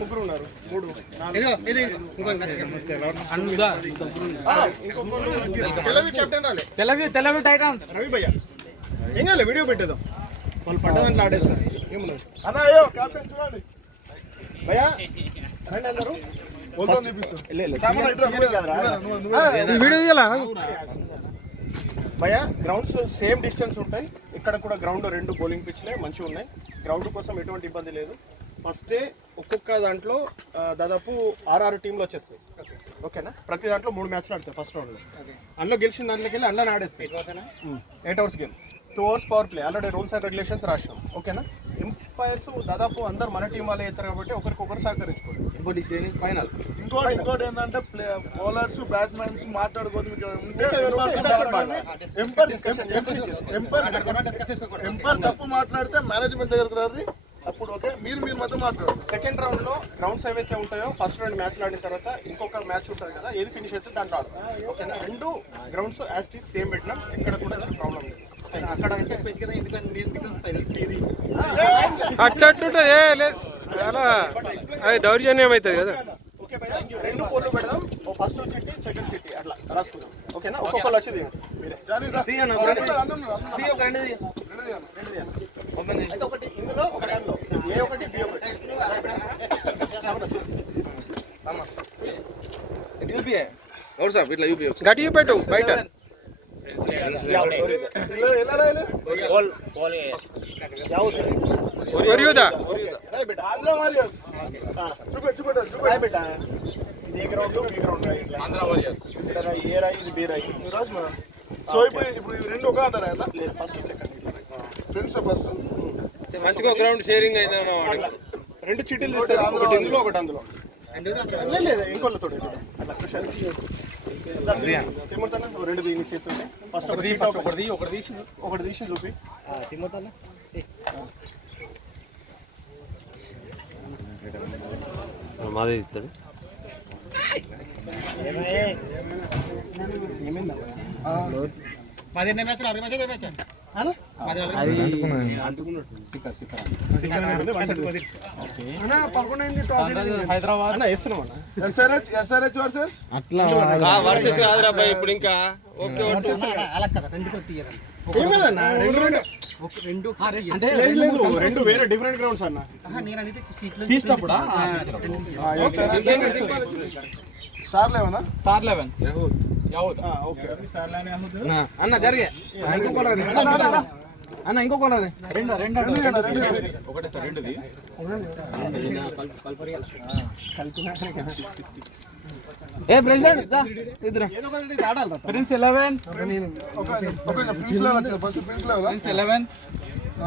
ముగ్గురు ఉన్నారు. తెలవి టైటన్స్ రవి భయ్య ఏం కాలే వీడియో పెట్టేద్దాం. వాళ్ళు పడ్డ దాంట్లో ఆడేస్తారు. ఏమున్నది అన్నయ్యో క్యాప్టెన్ చూడండి భయ్యా రండి అందరూ. భయ గ్రౌండ్స్ సేమ్ డిస్టెన్స్ ఉంటాయి. ఇక్కడ కూడా గ్రౌండ్ 2 బౌలింగ్ పిచ్లే మంచిగా ఉన్నాయి. గ్రౌండ్ కోసం ఎటువంటి ఇబ్బంది లేదు. ఫస్ట్ డే ఒక్కొక్క దాంట్లో దాదాపు 6 టీంలు వచ్చేస్తాయి. ఓకేనా? ప్రతి దాంట్లో 3 మ్యాచ్లు ఆడతాయి ఫస్ట్ రౌండ్లో. అందులో గెలిచిన దాంట్లోకి వెళ్ళి అందులో ఆడేస్తాయి. 8 hours game, 2 hours power play. Already rules and regulations రాసినాం. ఓకేనా? ఎంపైర్స్ దాదాపు అందరు మన టీం వాళ్ళే అవుతారు కాబట్టి ఒకరికొకరు సహకరించుకోండి. ఫైనల్ ఇంకోటి ఏంటంటే బౌలర్స్ బ్యాట్మెన్స్ మాట్లాడుకోవద్దు. ఎంపైర్ తప్పు మాట్లాడితే మేనేజ్మెంట్ దగ్గరకు రారు. అప్పుడు ఓకే, మీరు మాత్రం మాట్లాడారు. సెకండ్ రౌండ్లో గ్రౌండ్స్ ఏవైతే ఉంటాయో ఫస్ట్ 2 మ్యాచ్లు ఆడిన తర్వాత ఇంకొక మ్యాచ్ ఉంటుంది కదా, ఏది ఫినిష్ అయితే దాంట్లో ఆడతాం. ఓకేనా? 2 గ్రౌండ్స్ యాజ్ టీజ్ సేమ్ పెట్టినాం. ఎక్కడ కూడా ప్రాబ్లం లేదు. అట్టుంటది చాలా దౌర్జన్యం అవుతుంది కదా. 2 పోల్లు పెడదాం. ఫస్ట్ చిట్టి, సెకండ్ చిట్టి అట్లా రాసుకుందాం. ఓకేనా? ఒక్కొక్కరు వచ్చి ఒకటి ఇందులో ఒకటి అందులో ఏ ఒకటి బి ఒకటి గట్టి చూపెట్టు బయట. సో ఇప్పుడు 2 ఒక అంటారా? ఫస్ట్ సెకండ్ ఫ్రెండ్స్ ఫస్ట్ మంచిగా గ్రౌండ్ షేరింగ్ అయితే 2 చీటీలు తీస్తారు. ఒకటి ఇందులో ఒకటి అందులో. లేదు ఇంకోళ్ళతో అట్లా తిమ్మతాను. 2 దీన్ని చేస్తుంటే ఫస్ట్ ఒకటి తీసి చూపి తిమ్మతాను. మాదే ఇస్తాడు. హైదరాబాద్ ఎస్ఆర్హెచ్ వర్సెస్ అట్లా వర్సెస్ కాదురా బాయ్. ఇప్పుడు ఇంకా రెండు వేరే డిఫరెంట్ గ్రౌండ్స్ అన్న. తీసినప్పుడు స్టార్ 11 స్టార్ 11 అన్న జరిగే అన్న ఇంకొక ఒకటే సార్ 2ది ఏ ప్రెసిడెంట్ ప్రిన్స్ 11 ఫస్ట్ ప్రిన్స్ 11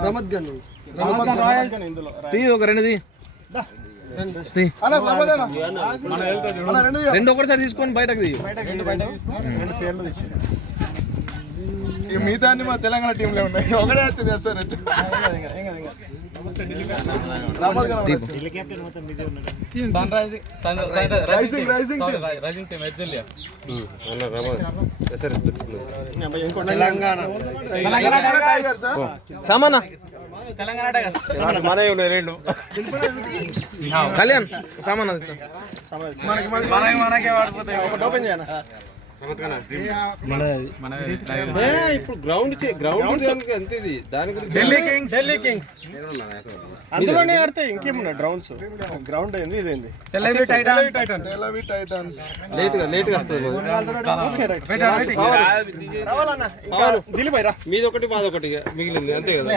రమత్ గన్ రాయల్స్ తీ ఒక 2ది రెండు ఒకటిసారి తీసుకొని బయటకు మిగతా అన్ని మా తెలంగాణ టీంలో ఉన్నాయి. ఒకటే వచ్చింది ఎస్ఆర్హెచ్. సామానా కళ్యాణ్ సామాన్ ఓపెన్ చేయనా? ఇప్పుడు గ్రౌండ్ అంతే. దాని గురించి ఢిల్లీ కింగ్స్ అందులోనే ఆడితే ఇంకేమున్నా గ్రౌండ్స్. గ్రౌండ్ ఏంది ఇదేంది? తెలవి టైటన్స్ లేట్ గా దిలీప్ రా మీది ఒకటి మాదొకటి మిగిలింది అంతే కదా.